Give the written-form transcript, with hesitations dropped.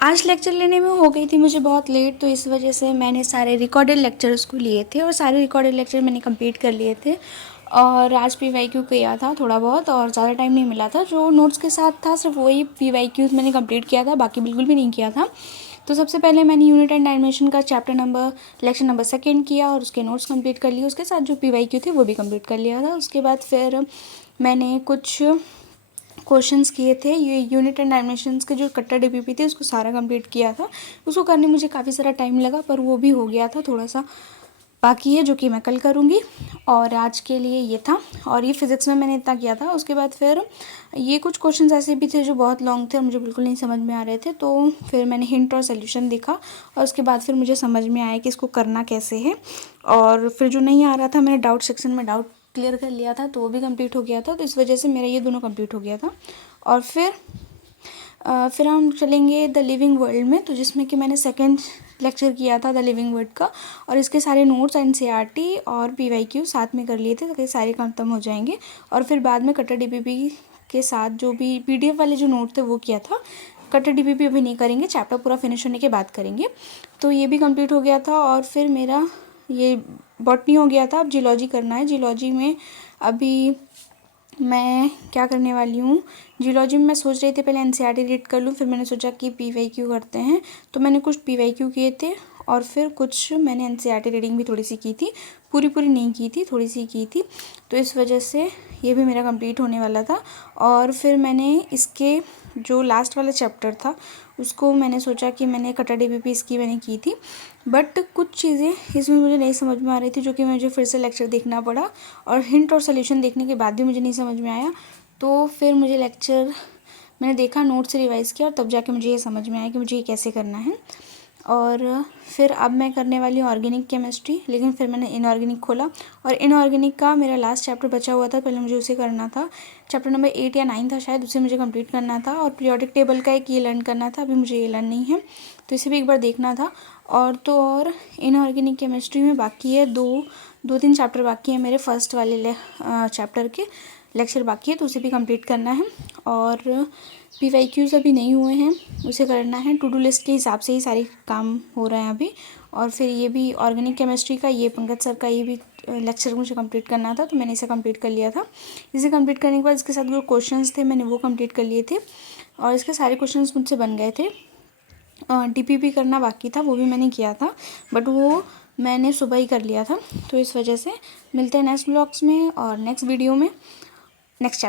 आज लेक्चर लेने में हो गई थी मुझे बहुत लेट, तो इस वजह से मैंने सारे रिकॉर्डेड लेक्चर्स को लिए थे और सारे रिकॉर्डेड लेक्चर मैंने कंप्लीट कर लिए थे। और आज पीवाईक्यू किया था थोड़ा बहुत, और ज़्यादा टाइम नहीं मिला था। जो नोट्स के साथ था सिर्फ वही पीवाईक्यूज़ मैंने कंप्लीट किया था, बाकी बिल्कुल भी नहीं किया था। तो सबसे पहले मैंने यूनिट एंड डायमेंशन का लेक्चर नंबर 2 किया और उसके नोट्स कंप्लीट कर लिए। उसके साथ जो पीवाईक्यू थे वो भी कंप्लीट कर लिया था। उसके बाद फिर मैंने कुछ क्वेश्चंस किए थे। ये यूनिट एंड डायमेंशंस के जो कट्टा डीपीपी थे उसको सारा कंप्लीट किया था। उसको करने मुझे काफ़ी सारा टाइम लगा, पर वो भी हो गया था। थोड़ा सा बाकी है जो कि मैं कल करूँगी। और आज के लिए ये था, और ये फिज़िक्स में मैंने इतना किया था। उसके बाद फिर ये कुछ क्वेश्चंस ऐसे भी थे जो बहुत लॉन्ग थे और मुझे बिल्कुल नहीं समझ में आ रहे थे, तो फिर मैंने हिंट और सोल्यूशन देखा और उसके बाद फिर मुझे समझ में आया कि इसको करना कैसे है। और फिर जो नहीं आ रहा था मैंने डाउट सेक्शन में डाउट क्लियर कर लिया था, तो वो भी कंप्लीट हो गया था। तो इस वजह से मेरा ये दोनों कंप्लीट हो गया था। और फिर हम चलेंगे द लिविंग वर्ल्ड में, तो जिसमें कि मैंने सेकंड लेक्चर किया था द लिविंग वर्ल्ड का, और इसके सारे नोट्स एनसीईआरटी और पीवाईक्यू साथ में कर लिए थे ताकि सारे खत्म हो जाएंगे। और फिर बाद में कट्टा डीपीपी के साथ जो भी पीडीएफ वाले जो नोट थे वो किया था। कट्टा डीपीपी अभी नहीं करेंगे, चैप्टर पूरा फिनिश होने के बाद करेंगे। तो ये भी कंप्लीट हो गया था। और फिर मेरा ये बॉटनी हो गया था। अब जियोलॉजी करना है। जियोलॉजी में अभी मैं क्या करने वाली हूँ, जियोलॉजी में मैं सोच रही थी पहले एनसीईआरटी रीड कर लूँ, फिर मैंने सोचा कि पीवाईक्यू करते हैं, तो मैंने कुछ पीवाईक्यू किए थे और फिर कुछ मैंने एनसीईआरटी रीडिंग भी थोड़ी सी की थी। पूरी नहीं की थी, थोड़ी सी की थी। तो इस वजह से ये भी मेरा कंप्लीट होने वाला था। और फिर मैंने इसके जो लास्ट वाला चैप्टर था उसको मैंने सोचा कि मैंने कट्टा डीपीपी इसकी मैंने की थी, बट कुछ चीज़ें इसमें मुझे नहीं समझ में आ रही थी, जो कि मुझे फिर से लेक्चर देखना पड़ा। और हिंट और सोल्यूशन देखने के बाद भी मुझे नहीं समझ में आया, तो फिर मुझे लेक्चर मैंने देखा, नोट से रिवाइज़ किया और तब जाके मुझे ये समझ में आया कि मुझे ये कैसे करना है। और फिर अब मैं करने वाली हूँ ऑर्गेनिक केमिस्ट्री, लेकिन फिर मैंने इनऑर्गेनिक खोला और इनऑर्गेनिक का मेरा लास्ट चैप्टर बचा हुआ था, पहले मुझे उसे करना था। चैप्टर नंबर 8 या 9 था शायद, उसे मुझे कंप्लीट करना था। और पीरियोडिक टेबल का एक ये लर्न करना था, अभी मुझे ये लर्न नहीं है, तो इसे भी एक बार देखना था। और तो और इनऑर्गेनिक केमिस्ट्री में बाकी है दो तीन चैप्टर बाकी है मेरे फर्स्ट वाले चैप्टर के लेक्चर बाकी है, तो उसे भी कंप्लीट करना है। और पीवाईक्यूज़ अभी नहीं हुए हैं, उसे करना है। टू डू लिस्ट के हिसाब से ही सारे काम हो रहे हैं अभी। और फिर ये भी ऑर्गेनिक केमिस्ट्री का, ये पंकज सर का ये भी लेक्चर मुझे कंप्लीट करना था, तो मैंने इसे कंप्लीट कर लिया था। इसे कंप्लीट करने के बाद इसके साथ जो क्वेश्चंस थे मैंने वो कंप्लीट कर लिए थे और इसके सारे क्वेश्चंस मुझसे बन गए थे। डीपीपी करना बाकी था, वो भी मैंने किया था, बट वो मैंने सुबह ही कर लिया था। तो इस वजह से मिलते हैं नेक्स्ट ब्लॉग्स में और नेक्स्ट वीडियो में नेक्स्ट